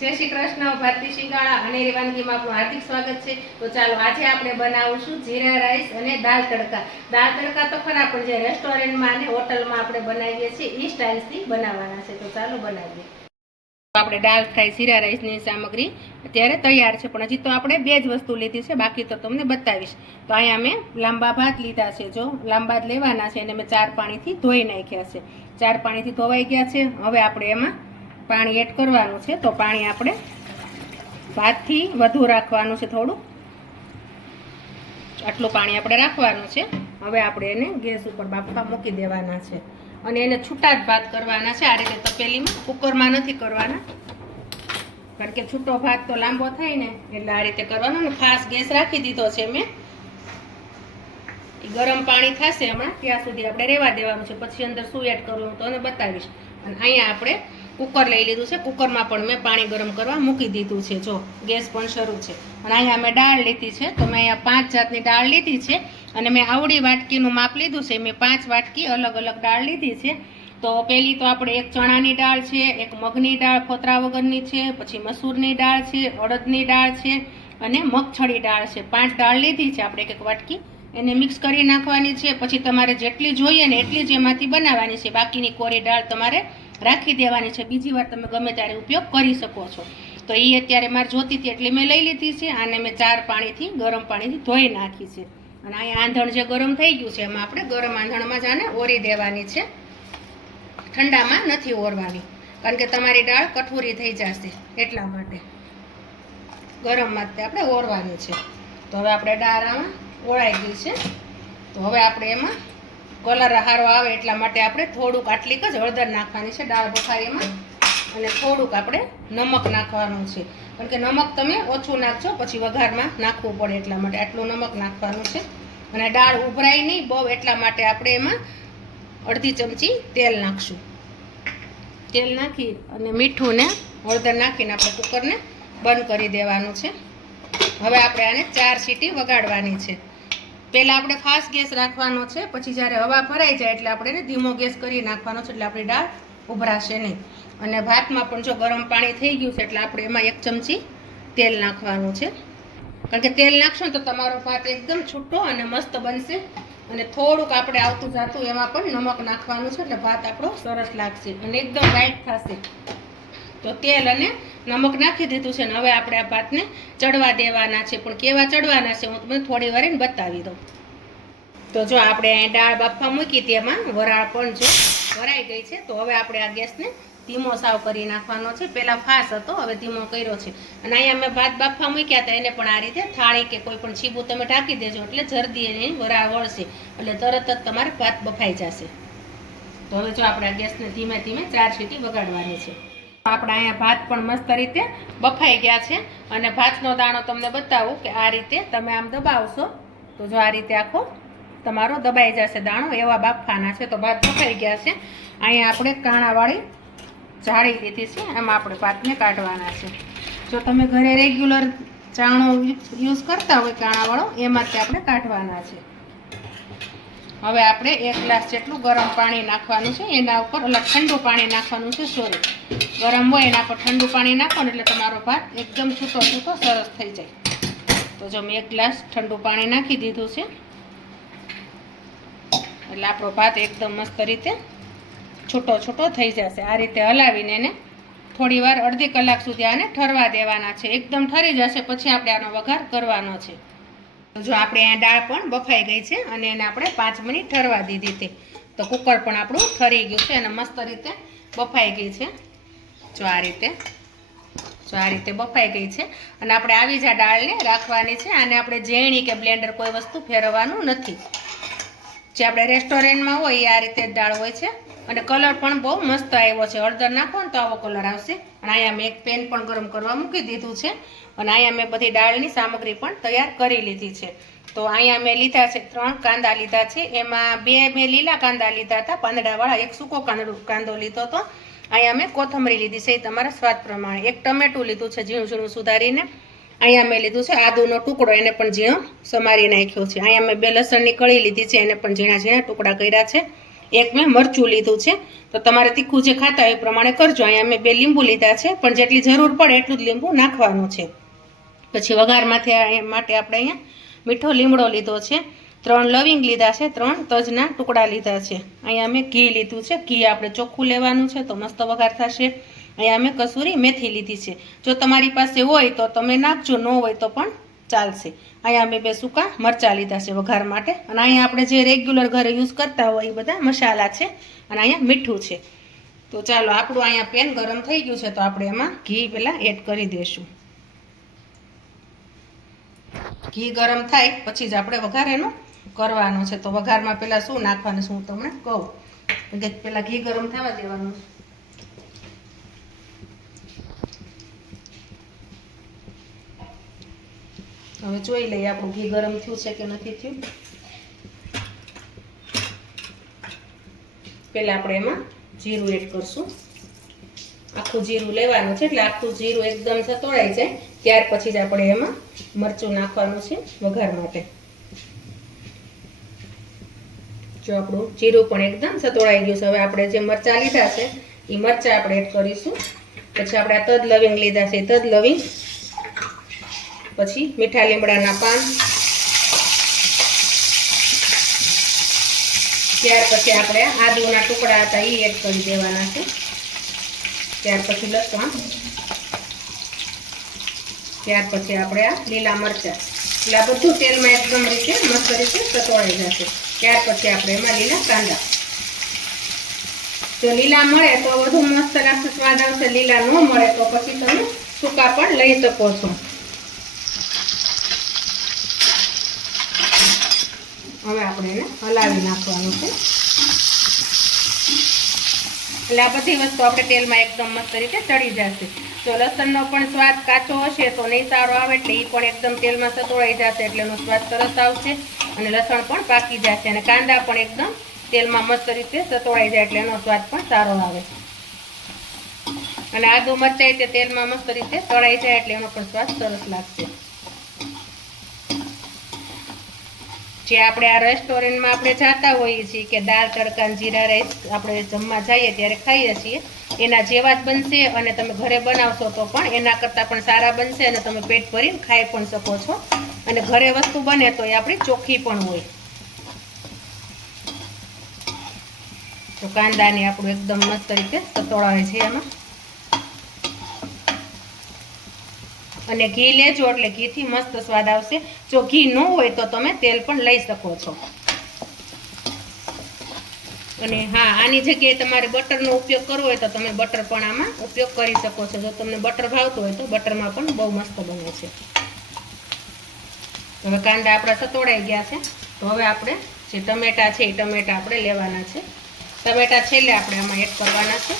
જય શ્રી કૃષ્ણ. ભારતી શિંગાળા અને વાનગીમાં આપણું હાર્દિક સ્વાગત છે. તો ચાલો આજે આપણે બનાવશું જીરા રાઈસ અને દાળ તડકા. દાળ તડકા તો ખરા, પણ જે રેસ્ટોરન્ટમાં અને હોટલમાં આપણે બનાવીએ છીએ એ સ્ટાઇલથી બનાવવાના છે. તો ચાલો બનાવીએ. આપણે દાળ ફ્રાય જીરા રાઈસની સામગ્રી અત્યારે તૈયાર છે, પણ હજી તો આપણે બે જ વસ્તુ લીધી છે, બાકી તો તમને બતાવીશ. તો અહીંયા મેં લાંબા ભાત લીધા છે. જો લાંબા જ લેવાના છે, અને મેં 4 પાણીથી ધોઈ નાખ્યા છે. 4 પાણીથી ધોવાઈ ગયા છે. હવે આપણે એમાં પાણી એડ કરવાનું છે. તો પાણી આપણે ભાતથી વધુ રાખવાનું છે, થોડું આટલું પાણી આપણે રાખવાનું છે. હવે આપણે એને ગેસ ઉપર બાફવા મૂકી દેવાના છે, અને એને છૂટા જ ભાત કરવાના છે. આ રીતે તપેલીમાં, કુકરમાં નથી કરવાના, કારણ કે છૂટો ભાત તો લાંબો થાય ને, એટલે આ રીતે કરવાનો. ને ખાસ ગેસ રાખી દીધો છે મેં. ગરમ પાણી થશે હમણાં, ત્યાં સુધી આપણે રહેવા દેવાનું છે. પછી અંદર શું એડ કરવું તો એને બતાવીશ. અને અહીંયા આપણે કુકર લઈ લીધું છે. કુકરમાં પણ મેં પાણી ગરમ કરવા મૂકી દીધું છે. જો ગેસ પણ શરૂ છે. અને અહીંયા મેં દાળ લીધી છે. તો મેં અહીંયા 5 જાતની દાળ લીધી છે, અને મેં આવડી વાટકીનું માપ લીધું છે. મેં 5 વાટકી અલગ અલગ દાળ લીધી છે. તો પહેલી તો આપણે એક ચણાની દાળ છે, એક મગની દાળ ફોતરા વગરની છે, પછી મસૂરની દાળ છે, અડદની દાળ છે, અને મગછળી દાળ છે. 5 દાળ લીધી છે આપણે, એક વાટકી. એને મિક્સ કરી નાખવાની છે. પછી તમારે જેટલી જોઈએ ને એટલી જ એમાંથી બનાવવાની છે. બાકીની કોરી દાળ તમારે રાખી દેવાની છે. બીજી વાર તમે ગમે ત્યારે ઉપયોગ કરી શકો છો. તો એ અત્યારે મારે જોતી હતી એટલે મેં લઈ લીધી છે. આને મેં 4 પાણીથી, ગરમ પાણીથી ધોઈ નાખી છે. અને અહીંયા આંધણ જે ગરમ થઈ ગયું છે, એમાં આપણે ગરમ આંધણમાં જ આને ઓરી દેવાની છે. ઠંડામાં નથી ઓરવાની, કારણ કે તમારી દાળ કઠોરી થઈ જશે, એટલા માટે ગરમમાં જ આપણે ઓરવાની છે. તો હવે આપણે દાળ આમાં ઓળાઈ ગઈ છે. તો હવે આપણે એમાં કલર હારો આવે એટલા માટે આપણે થોડુંક આટલીક જ હળદર નાખવાની છે દાળ બફારીમાં, અને થોડુંક આપણે નમક નાખવાનું છે. કારણ કે નમક તમે ઓછું નાખજો, પછી વઘારમાં નાખવું પડે, એટલા માટે આટલું નમક નાખવાનું છે. અને દાળ ઉભરાય નહીં બહુ, એટલા માટે આપણે એમાં અડધી ચમચી તેલ નાખશું. તેલ નાખી અને મીઠું ને હળદર નાખીને આપણે કુકરને બંધ કરી દેવાનું છે. હવે આપણે આને 4 સીટી વગાડવાની છે. પહેલાં આપણે ફાસ્ટ ગેસ રાખવાનો છે, પછી જ્યારે હવા ભરાઈ જાય એટલે આપણે એને ધીમો ગેસ કરી નાખવાનો છે, એટલે આપણી દાળ ઉભરાશે નહીં. અને ભાતમાં પણ જો ગરમ પાણી થઈ ગયું છે, એટલે આપણે એમાં 1 ચમચી તેલ નાખવાનું છે. કારણ કે તેલ નાખશો તો તમારો ભાત એકદમ છૂટો અને મસ્ત બનશે. અને થોડુંક આપણે આવતું જાતું એમાં પણ નમક નાખવાનું છે, એટલે ભાત આપણો સરસ લાગશે અને એકદમ વ્હાઈટ થશે. તો તેલ અને નમક નાખી દીધું છે. ને હવે આપણે આ ભાતને ચડવા દેવાના છે. પણ કેવા ચડવાના છે હું તમને થોડી વાર એને બતાવી દઉં. તો જો આપણે અહીં દાળ બાફવા મૂકી તેમાં વરાળ પણ જો ભરાઈ ગઈ છે. તો હવે આપણે આ ગેસને ધીમો સાવ કરી નાખવાનો છે. પહેલાં ફાસ હતો, હવે ધીમો કર્યો છે. અને અહીંયા મેં ભાત બાફવા મૂક્યા હતા, એને પણ આ રીતે થાળી કે કોઈ પણ છીબું તમે ઢાંકી દેજો, એટલે જલ્દી એની વરાળ વળશે, એટલે તરત જ તમારે ભાત બફાઈ જશે. તો હવે જો આપણે આ ગેસને ધીમે ધીમે 4 સીટી વગાડવાની છે. આપણા અહીંયા ભાત પણ મસ્ત રીતે બફાઈ ગયા છે. અને ભાતનો દાણો તમને બતાવું કે આ રીતે તમે આમ દબાવશો તો જો આ રીતે આખો તમારો દબાઈ જશે દાણો, એવા બાફવાના છે. તો ભાત બફાઈ ગયા છે. અહીંયા આપણે કાણાવાળી જાળી લીધી છે, એમાં આપણે ભાતને કાઢવાના છે. જો તમે ઘરે રેગ્યુલર ચાણો યુઝ કરતા હોય કાણાવાળો, એમાંથી આપણે કાઢવાના છે. હવે આપણે 1 ગ્લાસ જેટલું ગરમ પાણી નાખવાનું છે. એના ઉપર ઠંડુ પાણી નાખવાનું છે. સોરી, ગરમ હોય એના પર ઠંડુ પાણી નાખો ને એટલે તમારો ભાત એકદમ છૂટો છૂટો સરસ થઈ જાય. તો જો મેં 1 ગ્લાસ ઠંડુ પાણી નાખી દીધું છે, એટલે આપણો ભાત એકદમ મસ્ત રીતે છૂટો છૂટો થઈ જશે. આ રીતે હલાવીને એને થોડી વાર, અડધી કલાક સુધી આને ઠરવા દેવાના છે. એકદમ ઠરી જશે પછી આપણે આનો વઘાર કરવાનો છે. જો આપણે અહીંયા દાળ પણ બફાઈ ગઈ છે, અને એને આપણે 5 મિનિટ ઠરવા દીધી હતી. તો કુકર પણ આપણું ઠરી ગયું છે અને મસ્ત રીતે બફાઈ ગઈ છે. જો આ રીતે બફાઈ ગઈ છે. અને આપણે આવી જ આ દાળને રાખવાની છે. આને આપણે ઝેણી કે બ્લેન્ડર કોઈ વસ્તુ ફેરવવાનું નથી. જે આપણે રેસ્ટોરન્ટમાં હોય એ આ રીતે જ દાળ હોય છે. અને કલર પણ બહુ મસ્ત આવ્યો છે. હળદર નાખો ને તો આવો કલર આવશે. અને અહીંયા મેં એક પેન પણ ગરમ કરવા મૂકી દીધું છે. અને અહીંયા મેં બધી દાળની સામગ્રી પણ તૈયાર કરી લીધી છે. તો અહીંયા મેં લીધા છે 3 કાંદા લીધા છે. એમાં 2 મેં લીલા કાંદા લીધા હતા પાંદડાવાળા, 1 સૂકો કાંદો લીધો હતો. અહીંયા મેં કોથમરી લીધી છે, એ તમારા સ્વાદ પ્રમાણે. 1 ટમેટું લીધું છે ઝીણું ઝીણું સુધારીને. અહીંયા મેં લીધું છે આદુનો ટુકડો, એને પણ ઝીણો સમારી નાખ્યો છે. અહીંયા મેં 2 લસણની કળી લીધી છે, એને પણ ઝીણા ઝીણા ટુકડા કર્યા છે. એક મેં મરચું લીધું છે, તો તમારે તીખું જે ખાતા હોય એ પ્રમાણે કરજો. અહીંયા મેં 2 લીંબુ લીધા છે, પણ જેટલી જરૂર પડે એટલું જ લીંબુ નાખવાનું છે. પછી વઘારમાંથી માટે આપણે અહીંયા મીઠો લીમડો લીધો છે, 3 લવિંગ લીધા છે, 3 તજના ટુકડા લીધા છે. અહીંયા મેં ઘી લીધું છે, ઘી આપણે ચોખ્ખું લેવાનું છે તો મસ્ત વઘાર થશે. અહીંયા મેં કસૂરી મેથી લીધી છે, જો તમારી પાસે હોય તો તમે નાખજો, ન હોય તો પણ ચાલશે. અહીંયા મેં 2 સૂકા મરચાં લીધા છે વઘાર માટે. અને અહીંયા આપણે જે રેગ્યુલર ઘરે યુઝ કરતા હોય એ બધા મસાલા છે. અને અહીંયા મીઠું છે. તો ચાલો, આપણું અહીંયા પેન ગરમ થઈ ગયું છે, તો આપણે એમાં ઘી પહેલાં એડ કરી દઈશું. ઘી ગરમ થાય પછી જ આપણે વઘાર એનો કરવાનો છે. તો વઘારમાં પહેલાં શું નાખવાનું છે હું તમને કહું, કે પહેલાં ઘી ગરમ થવા દેવાનું છે. હવે જોઈ લઈએ આપણું ઘી ગરમ થયું છે કે નથી થયું. પહેલાં આપણે એમાં જીરું એડ કરશું. આખું જીરું લેવાનું છે, એટલે આખું જીરું એકદમ સતોડાઈ જાય ત્યાર પછી જ આપણે એમાં મરચું નાખવાનું છે વઘાર માટે. જો આપણું જીરું પણ એકદમ સતોડાઈ ગયું છે. હવે આપણે જે મરચાં લીધા છે એ મરચાં આપણે એડ કરીશું. પછી આપણે આ તજ લવિંગ લીધા છે, તજ લવિંગ, પછી મીઠા લીમડાના પાન, ત્યાર પછી આપણે આદુના ટુકડા હતા એ એડ કરી દેવાના છે. ત્યાર પછી લસણ, ત્યાર પછી આપણે આ લીલા મરચાં, એટલે આ બધું તેલમાં એકદમ રીતે મસ્ત રીતે સતોડાઈ જશે. ત્યાર પછી આપણે એમાં લીલા કાંદા, જો લીલા મળે તો વધુ મસ્ત લાગશે, સ્વાદ આવશે. લીલા ન મળે તો પછી તમે સૂકા પણ લઈ શકો છો. હવે આપણે એને હલાવી નાખવાનું છે, એટલે આ બધી વસ્તુ આપણે તેલમાં એકદમ મસ્ત રીતે ચડી જશે. જો લસણનો પણ સ્વાદ કાચો હશે તો નહીં સારો આવે, એટલે એ પણ એકદમ તેલમાં સતોડાઈ જશે, એટલે એનો સ્વાદ સરસ આવશે. અને લસણ પણ પાકી જશે, અને કાંદા પણ એકદમ તેલમાં મસ્ત રીતે સતોડાઈ જાય, એટલે એનો સ્વાદ પણ સારો આવે. અને આદુ મરચાઈ તે તેલમાં મસ્ત રીતે તળાઈ જાય, એટલે એનો પણ સ્વાદ સરસ લાગશે. જે આપણે આ રેસ્ટોરન્ટમાં આપણે જતા હોઈએ છીએ કે દાળ તડકા જીરા રાઈસ આપણે જમવા જઈએ ત્યારે ખાઈએ છીએ, એના જેવા જ બનશે. અને તમે ઘરે બનાવશો તો પણ એના કરતાં પણ સારા બનશે, અને તમે પેટ ભરીને ખાઈ પણ શકો છો. અને ઘરે વસ્તુ બને તો એ આપણી ચોખ્ખી પણ હોય. તો કાંદાને આપણું એકદમ મસ્ત રીતે સતોળાવે છે એમાં. અને ઘી લેજો, એટલે ઘીથી મસ્ત સ્વાદ આવશે. જો ઘી ન હોય તો તમે તેલ પણ લઈ શકો છો. અને હા, આની જગ્યાએ તમારે બટરનો ઉપયોગ કરવો હોય તો તમે બટર પણ આમાં ઉપયોગ કરી શકો છો. જો તમને બટર ભાવતું હોય તો બટરમાં પણ બહુ મસ્ત બને છે. હવે કાંદા આપણા સતોડાઈ ગયા છે, તો હવે આપણે જે ટમેટા છે એ ટમેટા આપણે લેવાના છે. ટમેટા છેલ્લે આપણે આમાં એડ કરવાના છે.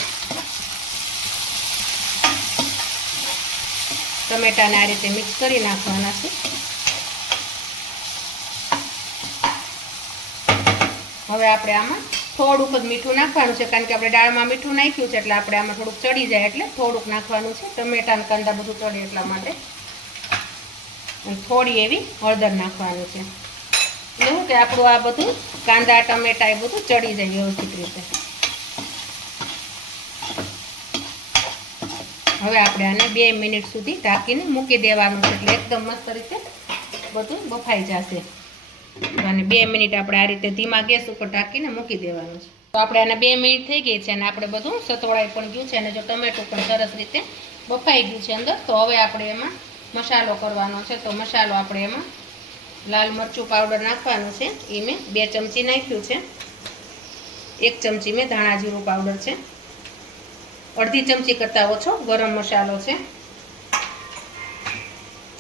ટમેટાને આ રીતે મિક્સ કરી નાખવાના છે. હવે આપણે આમાં થોડુંક જ મીઠું નાખવાનું છે, કારણ કે આપણે દાળમાં મીઠું નાખ્યું છે, એટલે આપણે આમાં થોડુંક ચડી જાય એટલે થોડુંક નાખવાનું છે. ટમેટા અને કાંદા બધું ચડે એટલા માટે. અને થોડી એવી હળદર નાખવાનું છે, એવું કે આપણું આ બધું કાંદા ટમેટા એ બધું ચડી જાય વ્યવસ્થિત રીતે. હવે આપણે આને 2 મિનિટ સુધી ઢાંકીને મૂકી દેવાનું છે, એટલે એકદમ મસ્ત રીતે બધું બફાઈ જશે. અને 2 મિનિટ આપણે આ રીતે ધીમા ગેસ ઉપર ઢાંકીને મૂકી દેવાનું છે. તો આપણે આને 2 મિનિટ થઈ ગઈ છે, અને આપણે બધું સતોળાઈ પણ ગયું છે, અને જો ટમેટું પણ સરસ રીતે બફાઈ ગયું છે અંદર. તો હવે આપણે એમાં મસાલો કરવાનો છે. તો મસાલો આપણે એમાં લાલ મરચું પાવડર નાખવાનું છે, એ મેં 2 ચમચી નાખ્યું છે. 1 ચમચી મેં ધાણા જીરું પાવડર છે. અડધી ચમચી કરતાં ઓછો ગરમ મસાલો છે.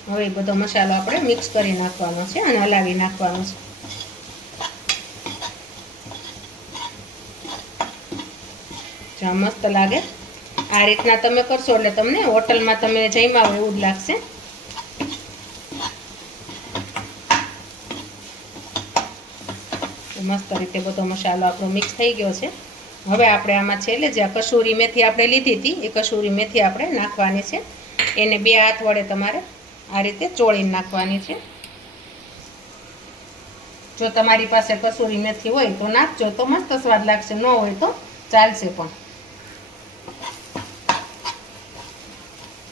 હવે બધો મસાલો આપણે મિક્સ કરી નાખવાનો છે અને હલાવી નાખવાનો છે. જો મસ્ત લાગે. આ રીતના તમે કરશો એટલે તમને હોટલમાં તમે જમ્યા હોય એવું જ લાગશે. મસ્ત રીતે બધો મસાલો આપણો મિક્સ થઈ ગયો છે. હવે આપણે આમાં છેલ્લે જે કસૂરી મેથી આપણે લીધી હતી એ કસૂરી મેથી આપણે નાખવાની છે. એને 2 હાથ વડે તમારે આ રીતે ચોળીને નાખવાની છે. જો તમારી પાસે કસૂરી મેથી હોય તો નાખજો તો મસ્ત સ્વાદ લાગશે, ન હોય તો ચાલશે. પણ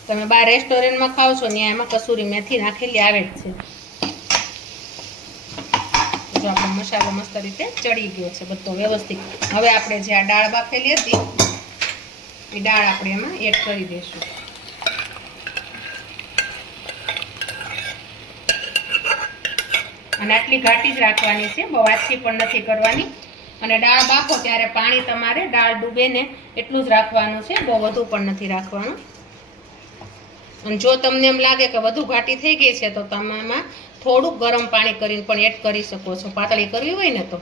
તમે બહાર રેસ્ટોરન્ટમાં ખાવ છો ને એમાં કસૂરી મેથી નાખેલી આવે જ છે. જો આપણો મસાલો મસ્ત રીતે ચડી ગયો છે બધો વ્યવસ્થિત. હવે આપણે જે આ દાળ બાફેલી હતી એ દાળ આપણે એમાં એડ કરી દઈશું. અને આટલી ઘાટી જ રાખવાની છે, બહુ આછી પણ નથી કરવાની. અને દાળ બાફો ત્યારે પાણી તમારે દાળ ડૂબે ને એટલું જ રાખવાનું છે, બહુ વધુ પણ નથી રાખવાનું. અને જો તમને એમ લાગે કે વધુ ઘાટી થઈ ગઈ છે તો તમે એમાં થોડુંક ગરમ પાણી કરીને પણ એડ કરી શકો છો, પાતળી કરવી હોય ને તો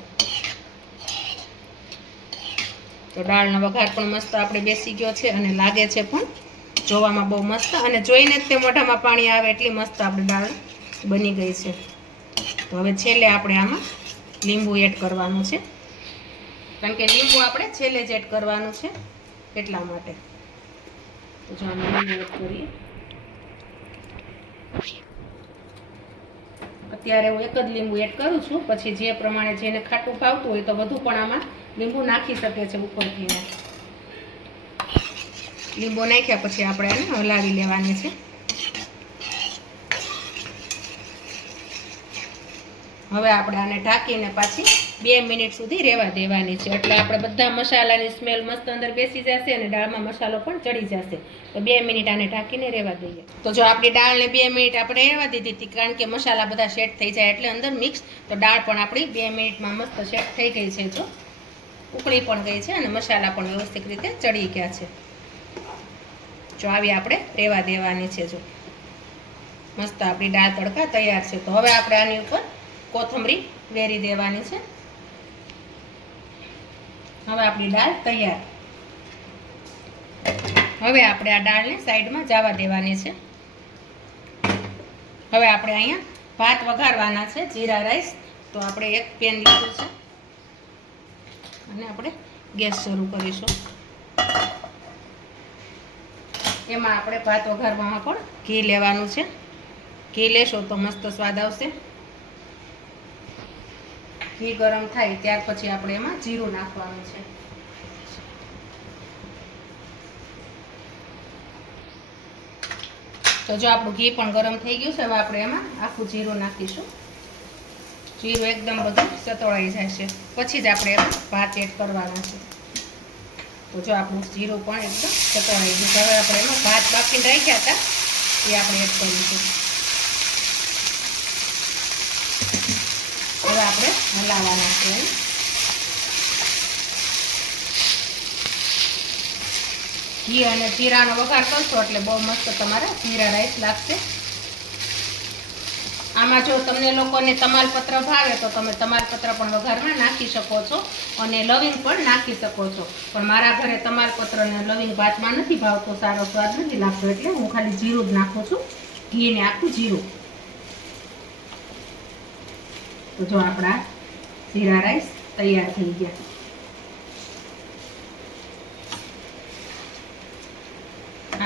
દાળનો વઘાર પણ મસ્ત આપણે બેસી ગયો છે અને લાગે છે પણ જોવામાં બહુ મસ્ત. અને જોઈને જ તે મોઢામાં પાણી આવે એટલી મસ્ત આપણી દાળ બની ગઈ છે. તો હવે છેલ્લે આપણે આમાં લીંબુ એડ કરવાનું છે, કારણ કે લીંબુ આપણે છેલ્લે જ એડ કરવાનું છે એટલા માટે. તો જો આમાં લીંબુ એડ કરીએ. અત્યારે હું એક જ લીંબુ એડ કરું છું, પછી જે પ્રમાણે જેને ખાટું ભાવતું હોય તો વધુ પણ આમાં લીંબુ નાખી શકે છે ઉપરથી. લીંબુ નાખ્યા પછી આપણે એને હલાવી લેવાની છે. હવે આપણે આને ઢાંકીને પાછી 2 મિનિટ સુધી રહેવા દેવાની છે, એટલે આપણે બધા મસાલાની સ્મેલ મસ્ત અંદર બેસી જશે અને દાળમાં મસાલો પણ ચડી જશે. તો 2 મિનિટ આને ઢાંકીને રહેવા દઈએ. તો જો આપણી દાળને 2 મિનિટ આપણે રહેવા દીધી હતી, કારણ કે મસાલા બધા સેટ થઈ જાય એટલે અંદર મિક્સ. તો દાળ પણ આપણી 2 મિનિટમાં મસ્ત સેટ થઈ ગઈ છે, જો ઉકળી પણ ગઈ છે અને મસાલા પણ વ્યવસ્થિત રીતે ચડી ગયા છે. જો આવી આપણે રહેવા દેવાની છે. જો મસ્ત આપણી દાળ તડકા તૈયાર છે. તો હવે આપણે આની ઉપર કોથમરી વેરી દેવાની છે. હવે આપણી દાળ તૈયાર. હવે આપણે આ દાળને સાઈડમાં જવા દેવાની છે. હવે આપણે અહીંયા ભાત વઘારવાના છે, જીરા રાઈસ. તો આપણે એક પેન લીધું છે અને આપણે ગેસ શરૂ કરીશું. એમાં આપણે ભાત વઘારવામાં પણ ઘી લેવાનું છે. ઘી લેશો તો મસ્ત સ્વાદ આવશે. ઘી ગરમ થાય ત્યાર પછી આપણે એમાં જીરું નાખવાનું છે. તો જો આપણું ઘી પણ ગરમ થઈ ગયું છે, હવે આપણે એમાં આખું જીરું નાખીશું. જીરું એકદમ બધું સતળાઈ જશે પછી જ આપણે એમાં ભાત એડ કરવાના છે. તો જો આપણું જીરું પણ એકદમ સતળાઈ ગયું. હવે આપણે એમાં ભાત બાફીને રાખ્યા હતા એ આપણે એડ કરીશું. હવે આપણે હલાવવાના છે. ઘી અને જીરાનો વઘાર કરશો એટલે બહુ મસ્ત તમારા જીરા રાઈસ લાગશે. આમાં જો તમને લોકોને તમાલપત્ર ભાવે તો તમે તમાલપત્ર પણ વઘારમાં નાખી શકો છો અને લવિંગ પણ નાખી શકો છો. પણ મારા ઘરે તમાલપત્ર અને લવિંગ ભાતમાં નથી ભાવતો, સારો સ્વાદ નથી લાગતો, એટલે હું ખાલી જીરું જ નાખું છું, ઘી ને આખું જીરું. તો જો આપણા જીરા રાઈસ તૈયાર થઈ ગયા.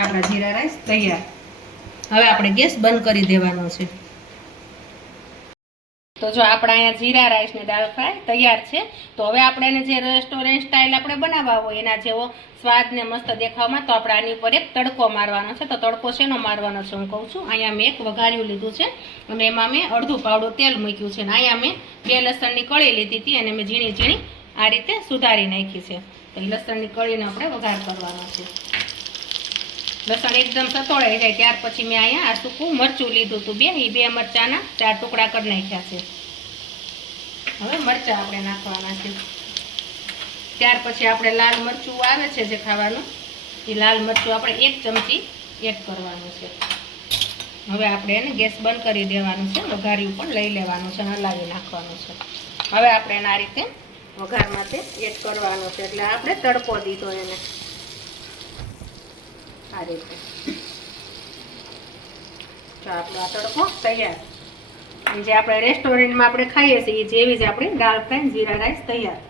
આપણા જીરા રાઈસ તૈયાર. હવે આપણે ગેસ બંધ કરી દેવાનો છે. તો જો આપણા અહીંયા જીરા રાઈસ ને દાળ ફ્રાય તૈયાર છે. તો હવે આપણે એને જે રેસ્ટોરન્ટ સ્ટાઇલ આપણે બનાવવા હોય એના જેવો સ્વાદ ને મસ્ત દેખાવમાં તો આપણે આની ઉપર એક તડકો મારવાનો છે. તો તડકો શેનો મારવાનો છે હું કહું છું. અહીંયા મેં એક વઘાર્યું લીધું છે અને એમાં મેં અડધું પાવડું તેલ મૂક્યું છે. અને અહીંયા મેં 2 લસણની કળી લીધી હતી અને મેં ઝીણી ઝીણી આ રીતે સુધારી નાખી છે. તો લસણની કળીનો આપણે વઘાર કરવાનો છે. લસણ એકદમ સતોળાઈ જાય ત્યાર પછી મેં અહીંયા આ સૂકું મરચું લીધું હતું 2. એ 2 મરચાંના 4 ટુકડા કરી નાખ્યા છે. હવે મરચાં આપણે નાખવાના છે. ત્યાર પછી આપણે લાલ મરચું આવે છે જે ખાવાનું, એ લાલ મરચું આપણે 1 ચમચી એડ કરવાનું છે. હવે આપણે એને ગેસ બંધ કરી દેવાનું છે. વઘાર્યું પણ લઈ લેવાનું છે, હલાવી નાખવાનું છે. હવે આપણે એને આ રીતે વઘારમાંથી એડ કરવાનું છે. એટલે આપણે તડકો દીધો એને આ રીતે. તો આપણો આ તડકો તૈયાર. જે આપણે રેસ્ટોરન્ટમાં આપણે ખાઈએ છીએ જેવી જ આપણી દાળ ફ્રાય જીરા રાઈસ તૈયાર.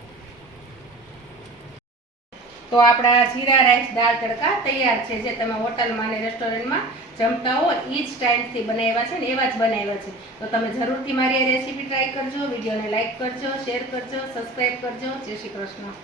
તો આપણા જીરા રાઈસ દાળ તડકા તૈયાર છે, જે તમે હોટલમાં અને રેસ્ટોરન્ટમાં જમતા હો એ જ સ્ટાઇલથી બનાવ્યા છે ને એવા જ બનાવ્યા છે. તો તમે જરૂરથી મારી આ રેસીપી ટ્રાય કરજો, વિડીયોને લાઇક કરજો, શેર કરજો, સબસ્ક્રાઈબ કરજો. જય શ્રી કૃષ્ણ.